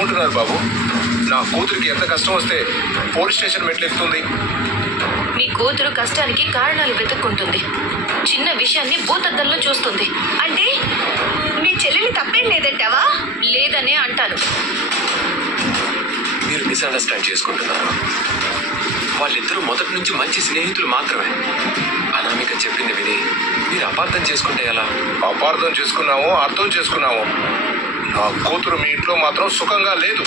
ఏమంటున్నారు బాబు? నా కూతురికి ఎంత కష్టం వస్తే పోలీస్ స్టేషన్ మెట్లెక్కుతుంది. మీ కూతురు కష్టానికి కారణాలు వెతుక్కుంటుంది. చిన్న విషయాన్ని భూతద్దంలో చూస్తుంది. అంటే మీ చెల్లెలి తప్పేం లేదంటావా? లేదనే అంటాను. మీరు మిస్అండర్స్టాండ్ చేసుకుంటున్నారు. వాళ్ళిద్దరూ మొదటి నుంచి మంచి స్నేహితులు మాత్రమే. అనామిక చెప్పింది విని మీరు అపార్థం చేసుకుంటే ఎలా? అపార్థం చేసుకున్నావో అర్థం చేసుకున్నావో, నా కూతురు మీ ఇంట్లో మాత్రం సుఖంగా లేదు.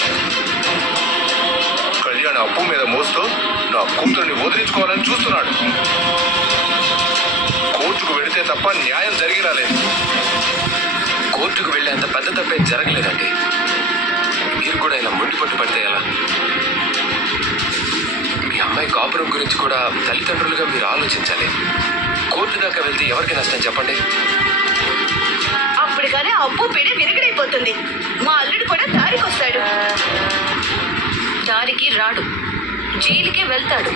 కళ్యాణ్ అప్పు మీద మోస్తూ నా కూతురుని వదిలించుకోవాలని చూస్తున్నాడు. కోర్టుకు వెళితే తప్ప న్యాయం జరిగినా లేదు. కోర్టుకు వెళ్ళేంత పెద్ద తప్పేం జరగలేదండి. మీరు కూడా ఇలా మొండిపట్టు పడితే ఎలా? మీ అమ్మాయి కాపురం గురించి కూడా తల్లిదండ్రులుగా మీరు ఆలోచించాలి. కోర్టు దాకా వెళ్తే ఎవరికి నష్టం చెప్పండి? అప్పటిగానే అప్పు పెడి విరగడైపోతుంది. మా అల్లుడు కూడా దారికొస్తాడు. దారికి రాడు, జైలుకే వెళ్తాడు.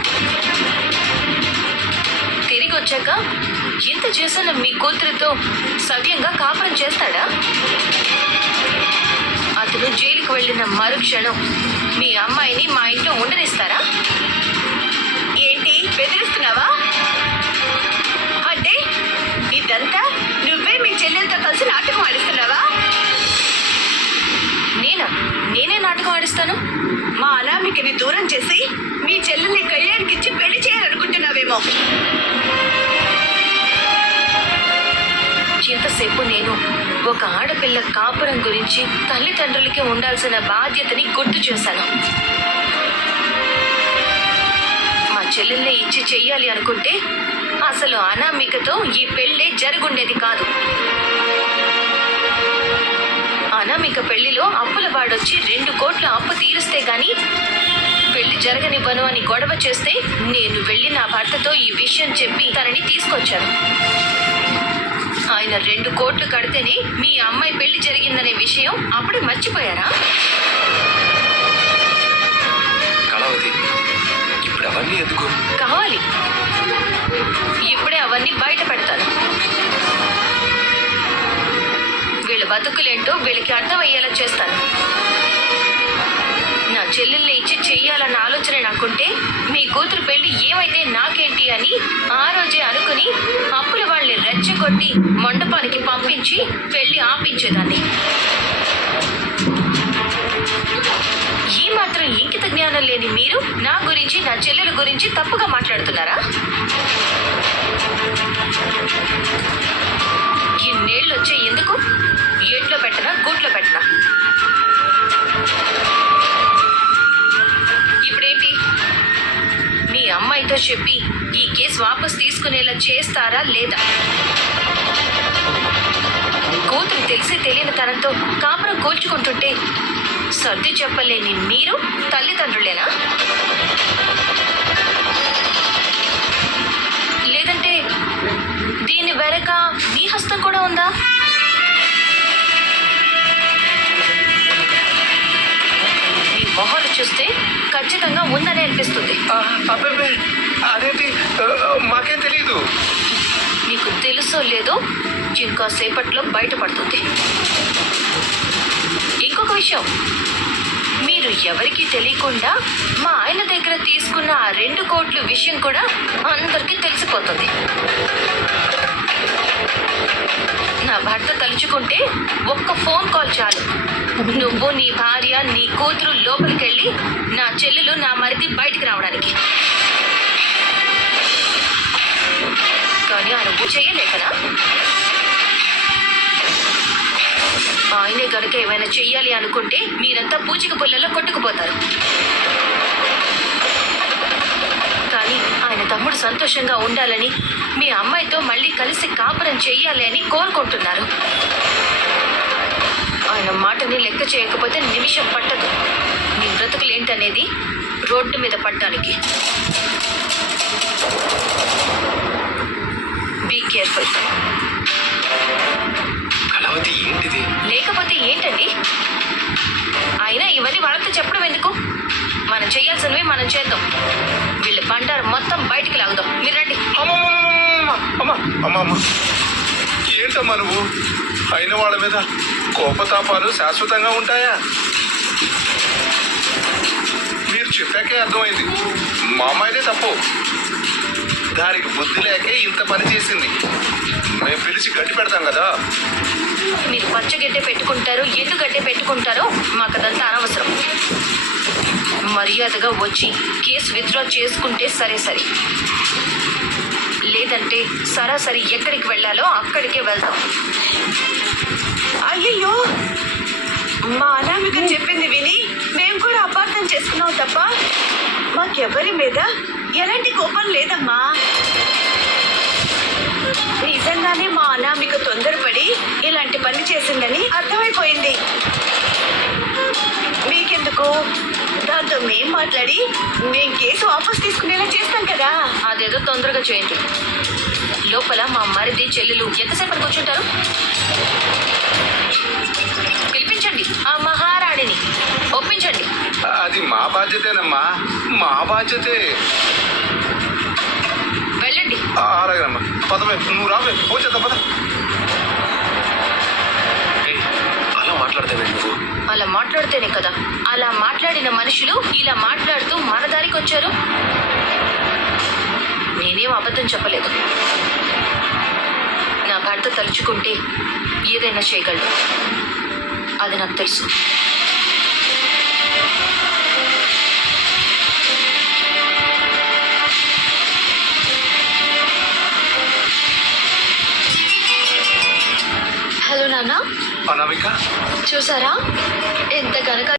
తిరిగి వచ్చాక ఇంత చేసిన మీ కూతురితో సవ్యంగా కాపురం చేస్తాడా? అతను జైలుకు వెళ్ళిన మరుక్షణం మీ అమ్మాయిని మా ఇంట్లో ఉండనిస్తారా? ఏంటి బెదిరిస్తున్నావా? అంటే ఇదంతా నువ్వే మీ చెల్లెలతో కలిసి నాటకం ఆడిస్తున్నావా? నేనే నాటకం ఆడిస్తాను? మా అనామికని దూరం చేసి మీ చెల్లెల్ని కళ్యాణ్కిచ్చి పెళ్లి చేయాలనుకుంటున్నావేమో. ఇంతసేపు నేను ఒక ఆడపిల్ల కాపురం గురించి తల్లిదండ్రులకి ఉండాల్సిన బాధ్యతని గుర్తు చేశాను. మా చెల్లెల్ని ఇచ్చి చెయ్యాలి అనుకుంటే అసలు అనామికతో ఈ పెళ్ళే జరుగుండేది కాదు. అనామిక పెళ్లిలో అప్పుల వాడొచ్చి 2 కోట్ల అప్పు తీరుస్తే గాని పెళ్లి జరగనివ్వను అని గొడవ చేస్తే నేను వెళ్ళి నా భర్తతో ఈ విషయం చెప్పి తనని తీసుకొచ్చాను. ఆయన 2 కోట్లు కడితేనే మీ అమ్మాయి పెళ్లి జరిగిందనే విషయం అప్పుడే మర్చిపోయారా? కళావతి, ఇప్పుడు అవన్నీ ఎందుకు? కావాలి, ఇప్పుడే అవన్నీ బయట పెడతాను. వీళ్ళ బతుకులేంటో వీళ్ళకి అర్థమయ్యేలా చేస్తాను. నా చెల్లెల్ని ఇచ్చి చెయ్యాలన్న ఆలోచన నాకుంటే మీ కూతురు పెళ్లి ఏమైతే నాకేంటి అని ఆ రోజే అనుకుని అప్పుల వాళ్ళని రెచ్చగొట్టి మండపానికి పంపించి పెళ్లి ఆపించేదాన్ని. ఈ మాత్రం ఇంకిత జ్ఞానం లేని మీరు నా గురించి నా చెల్లెల గురించి తప్పుగా మాట్లాడుతున్నారా? ఇన్నేళ్ళు వచ్చే ఎందుకు? ఏట్లో పెట్టనా గూట్లో పెట్టనా? ఇప్పుడేంటి? మీ అమ్మాయితో చెప్పి ఈ కేసు వాపస్ తీసుకునేలా చేస్తారా లేదా? కూతురు తెలిసి తెలియని తనంతో కాపురం కూల్చుకుంటుంటే సర్ది చెప్పలేని మీరు తల్లిదండ్రులేనా? లేదంటే దీని వెనక మీ హస్తం కూడా ఉందా? మీ మొహాలు చూస్తే ఖచ్చితంగా ఉందని అనిపిస్తుంది. అదేంటి, మాకేం తెలీదు. మీకు తెలుసో లేదో ఇంకా సేపట్లో బయటపడుతుంది. ఇంకొక విషయం, మీరు ఎవరికీ తెలియకుండా మా ఆయన దగ్గర తీసుకున్న ఆ 2 కోట్ల విషయం కూడా అందరికీ తెలిసిపోతుంది. నా భర్త తలుచుకుంటే ఒక్క ఫోన్ కాల్ చాలు. నువ్వు, నీ భార్య, నీ కూతురు లోపలికి వెళ్ళి నా చెల్లెలు, నా మరిది బయటికి రావడానికి. కానీ ఆ నువ్వు చెయ్యలేకనా? ఆయనే గనుక ఏమైనా చెయ్యాలి అనుకుంటే మీరంతా పూచిక పుల్లలో కొట్టుకుపోతారు. కానీ ఆయన తమ్ముడు సంతోషంగా ఉండాలని, మీ అమ్మాయితో మళ్ళీ కలిసి కాపురం చెయ్యాలి అని కోరుకుంటున్నారు. ఆయన మాటని లెక్క చేయకపోతే నిమిషం పట్టదు మీ బ్రతుకులేంటనేది రోడ్డు మీద పడ్డానికి. Be careful. కళావతి, ఏంటిది? లేకపోతే ఏంటండి? అయినా ఇవన్నీ వాళ్ళతో చెప్పడం ఎందుకు? మనం చేయాల్సినవి మనం చేద్దాం. వీళ్ళ బండారు మొత్తం బయటికి లాగుదాం. మీరు రండి. అమ్మా, ఏంటమ్మా నువ్వు? అయిన వాళ్ళ మీద కోపతాపాలు శాశ్వతంగా ఉంటాయా? చూశాకే అర్థమైంది మా అమ్మాయిదే తప్పు. దానికి బుద్ధి లేకే ఇంత పని చేసింది. మేము పిలిచి గట్టి పెడతాం కదా. మీరు పచ్చగడ్డే పెట్టుకుంటారో ఎండుగడ్డే పెట్టుకుంటారో మాకదంతా అనవసరం. మర్యాదగా వచ్చి కేసు విత్డ్రా చేసుకుంటే సరే సరే, లేదంటే సరాసరి ఎక్కడికి వెళ్ళాలో అక్కడికే వెళ్దాం. అయ్యయ్యో, మా అనామిక చెప్పింది విని మేము కూడా అపార్థం చేసుకున్నాం తప్ప మాకెవరి మీద ఎలాంటి కోపం లేదమ్మా. నిజంగానే మా అనామిక తొందరపడి ఇలాంటి పని చేసిందని అర్థమైపోయింది. మీకెందుకు, దాంతో మేం మాట్లాడి మేం కేసు వాపస్ తీసుకునేలా చేస్తాం కదా. అదేదో తొందరగా చేయండి. లోపల మా మరిది చెల్లెలు ఎంతసేపు కూర్చుంటారు? పిలిపించండి ఆ మహారాణిని, ఒప్పించండి. అది మా బాధ్యతేనమ్మా, మా బాధ్యతే. వెళ్ళండి. అలాగేనమ్మా, పదవే, నువ్వు రావే, పోచేద్దాం పద. ఏయ్, అలా మాట్లాడతావేంటి నువ్వు? అలా మాట్లాడితేనే కదా అలా మాట్లాడిన మనుషులు ఇలా మాట్లాడుతూ మన దారికి వచ్చారు. నేనేం అబద్ధం చెప్పలేదు. నా భర్త తలుచుకుంటే ఏదైనా చేయగలడు, అది నాకు తెలుసు. హలో నాన్న, అనామిక, చూసారా ఎంత కనుక